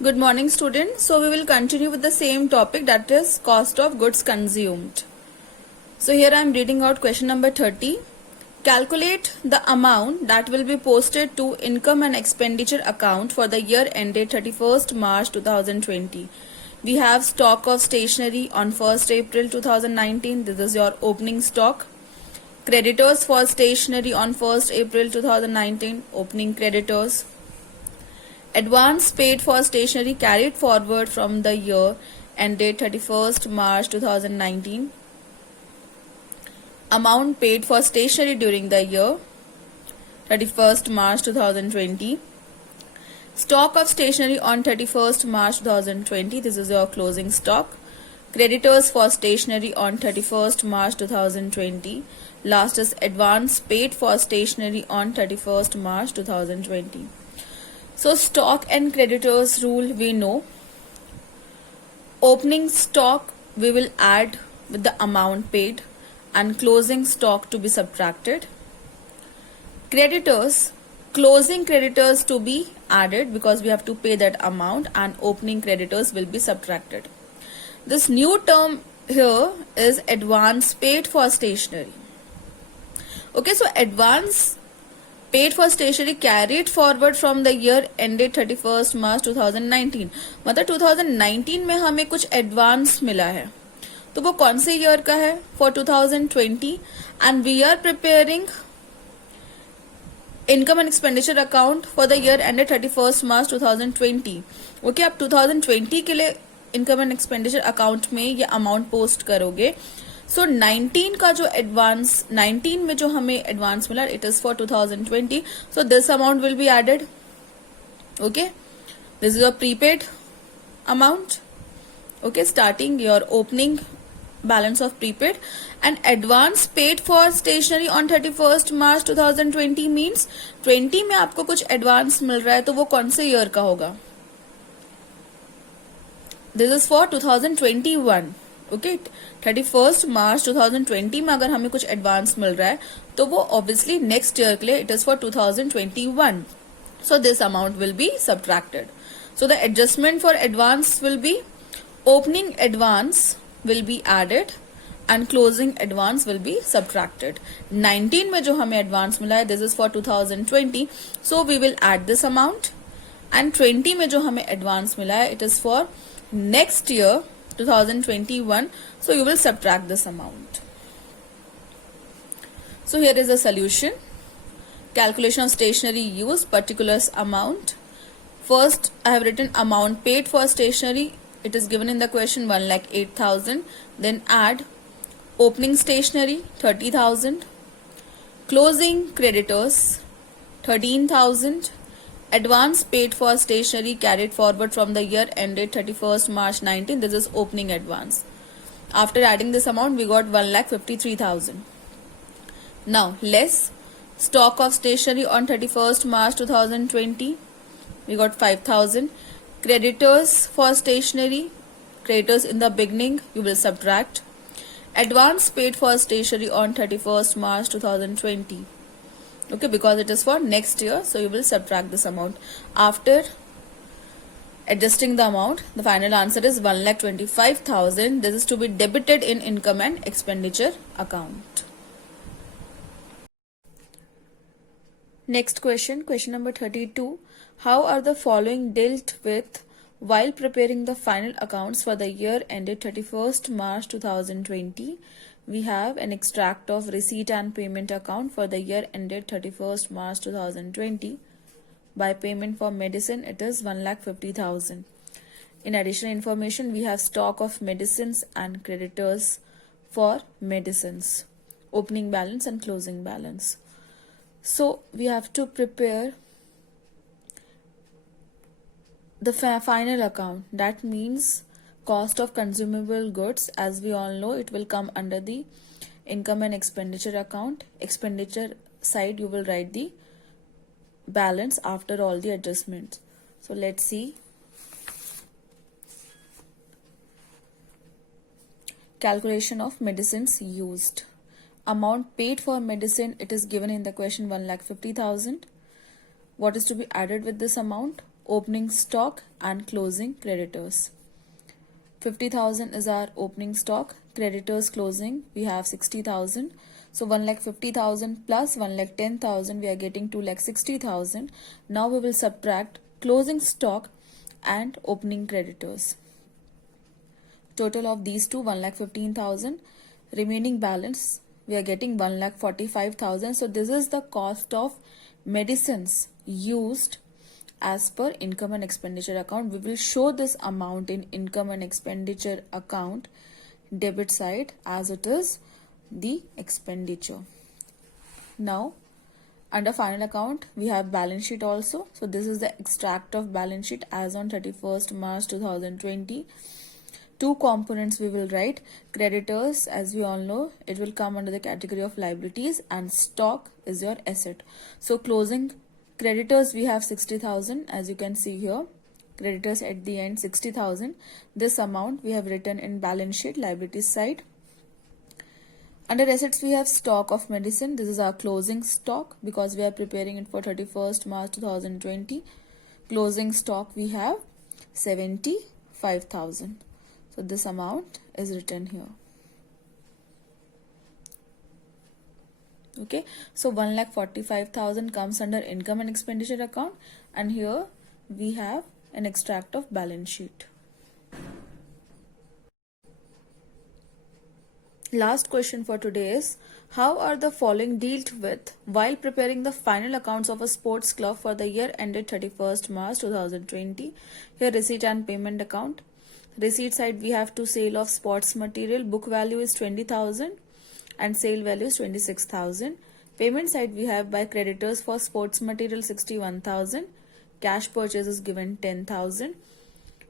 Good morning, students. So we will continue with the same topic, that is cost of goods consumed. So here I am reading out question number 30. Calculate the amount that will be posted to income and expenditure account for the year ended 31st March 2020. We have stock of stationery on 1st April 2019. This is your opening stock. Creditors for stationery on 1st April 2019. Opening creditors. Advance paid for stationery carried forward from the year ended 31st March 2019. Amount paid for stationery during the year 31st March 2020. Stock of stationery on 31st March 2020. This is your closing stock. Creditors for stationery on 31st March 2020. Last is advance paid for stationery on 31st March 2020. So stock and creditors rule we know. Opening stock we will add with the amount paid and closing stock to be subtracted. Creditors, closing creditors to be added because we have to pay that amount, and opening creditors will be subtracted. This new term here is advance paid for stationery. Okay, so advance paid for stationery carried forward from the year ended 31st March 2019. मतलब 2019 में हमें कुछ advance मिला है, तो वो कौन से ईयर का है? For 2020, and we are preparing income and expenditure account for the year ended 31st March 2020. Okay, आप 2020 के लिए इनकम एंड एक्सपेंडिचर अकाउंट में ये अमाउंट पोस्ट करोगे. सो 19 का जो एडवांस, 19 में जो हमें एडवांस मिला, it is for 2020. So this amount will be added. Okay, this is your prepaid amount. Okay, starting your opening balance of prepaid, and advance paid for stationery on 31st March 2020 means 20 में आपको कुछ advance मिल रहा है, तो वो कौन से year का होगा? This is for 2021. Okay, 31st March 2020 में अगर हमें कुछ एडवांस मिल रहा है तो वो ऑब्वियसली नेक्स्ट ईयर के लिए it is for 2021. So this amount will be subtracted. So the adjustment for advance will be opening advance will be added and closing advance will be subtracted. 19 में जो हमें advance मिला है, this is for 2020, so we will add this amount, and 20 में जो हमें advance मिला है, it is for next year 2021, so you will subtract this amount. So here is a solution. Calculation of stationery use, particulars amount. First I have written amount paid for stationery. It is given in the question 1,08,000. Then add opening stationery 30,000, closing creditors 13,000, advance paid for stationery carried forward from the year ended 31st March 19. This is opening advance. After adding this amount, we got 1,53,000. Now less stock of stationery on 31st March 2020. We got 5,000. Creditors for stationery, creditors in the beginning you will subtract. Advance paid for stationery on 31st March 2020. Okay, because it is for next year, so you will subtract this amount. After adjusting the amount, the final answer is 1,25,000. This is to be debited in income and expenditure account. Next question, question number 32. How are the following dealt with while preparing the final accounts for the year ended 31st March 2020? We have an extract of receipt and payment account for the year ended 31st March 2020. By payment for medicine, it is 1,50,000. In additional information, we have stock of medicines and creditors for medicines, opening balance and closing balance. So we have to prepare the final account. That means cost of consumable goods. As we all know, it will come under the income and expenditure account. Expenditure side you will write the balance after all the adjustments. So let's see. Calculation of medicines used. Amount paid for medicine, it is given in the question 1,50,000. What is to be added with this amount? opening stock and closing creditors. 50,000 is our opening stock. Creditors closing, we have 60,000. So 1,50,000 plus 1,10,000, we are getting 2,60,000. Now we will subtract closing stock and opening creditors. Total of these two, 1,15,000. Remaining balance, we are getting 1,45,000. So this is the cost of medicines used as per income and expenditure account. We will show this amount in income and expenditure account debit side as it is the expenditure. Now under final account we have balance sheet also. So this is the extract of balance sheet as on 31st March 2020. Two components we will write. Creditors, as we all know, it will come under the category of liabilities, and stock is your asset. So closing creditors, we have 60,000 as you can see here. Creditors at the end 60,000. This amount we have written in balance sheet liabilities side. Under assets we have stock of medicine. This is our closing stock because we are preparing it for 31st March 2020. Closing stock we have 75,000. So this amount is written here. Okay, so 1,45,000 comes under income and expenditure account, and here we have an extract of balance sheet. Last question for today is, how are the following dealt with while preparing the final accounts of a sports club for the year ended 31st March 2020? Here receipt and payment account. Receipt side we have to sale of sports material. Book value is 20,000 and sale value is 26,000. Payment side we have by creditors for sports material 61,000. Cash purchase is given 10,000.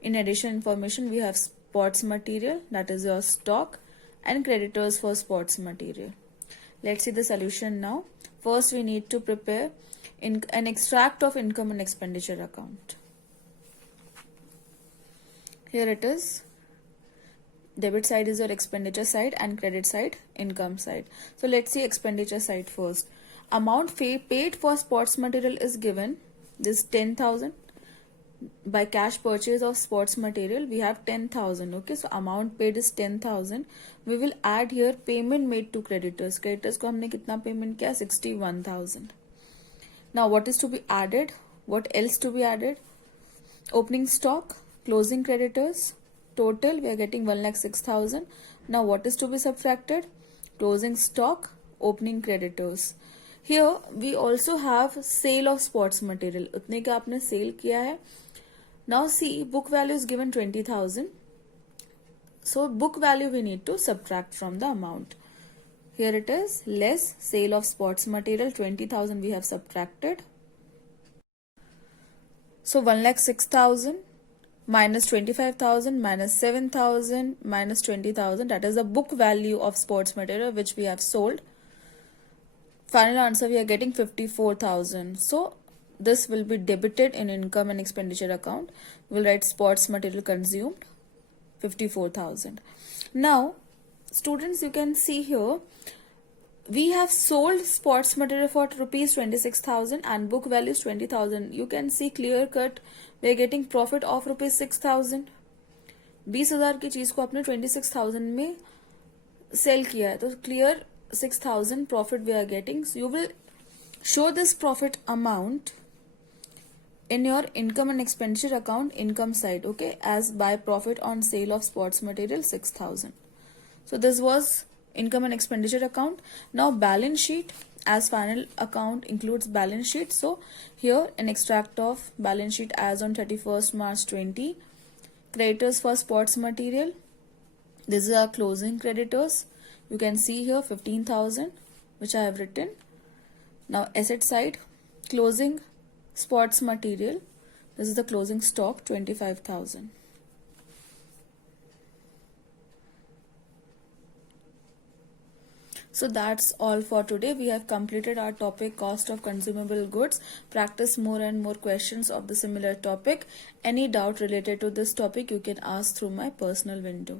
In addition information we have sports material, that is your stock, and creditors for sports material. Let's see the solution now. First we need to prepare an extract of income and expenditure account. Here it is. Debit side is your expenditure side and credit side income side. So let's see expenditure side first. Amount paid for sports material is given. This 10,000. By cash purchase of sports material we have 10,000. Okay, so amount paid is 10,000. We will add here payment made to creditors. Creditors को हमने कितना payment किया? 61,000. Now what is to be added? What else to be added? Opening stock, closing creditors. Total we are getting 1,06,000. Now what is to be subtracted? Closing stock, opening creditors. Here we also have sale of sports material. उतने का आपने sale किया है. Now see, book value is given 20,000. So book value we need to subtract from the amount. Here it is, less sale of sports material 20,000 we have subtracted. So 1,06,000 minus 25,000 minus 7,000 minus 20,000, that is the book value of sports material which we have sold. Final answer we are getting 54,000. So this will be debited in income and expenditure account. We'll write sports material consumed 54,000. Now students, you can see here we have sold sports material for rupees 26,000 and book value is 20,000. You can see clear cut we are getting profit of rupees 6,000. 20,000 की चीज को आपने 26,000 में cell किया है, तो clear 6,000 profit we are getting. So you will show this profit amount in your income and expenditure account income side, okay, as by profit on sale of sports material 6,000. So this was income and expenditure account. Now balance sheet, as final account includes balance sheet. So here an extract of balance sheet as on 31st March 20. Creditors for sports material. This is our closing creditors. You can see here 15,000 which I have written. Now asset side, closing sports material. This is the closing stock 25,000. So that's all for today. We have completed our topic cost of consumable goods. Practice more and more questions of the similar topic. Any doubt related to this topic you can ask through my personal window.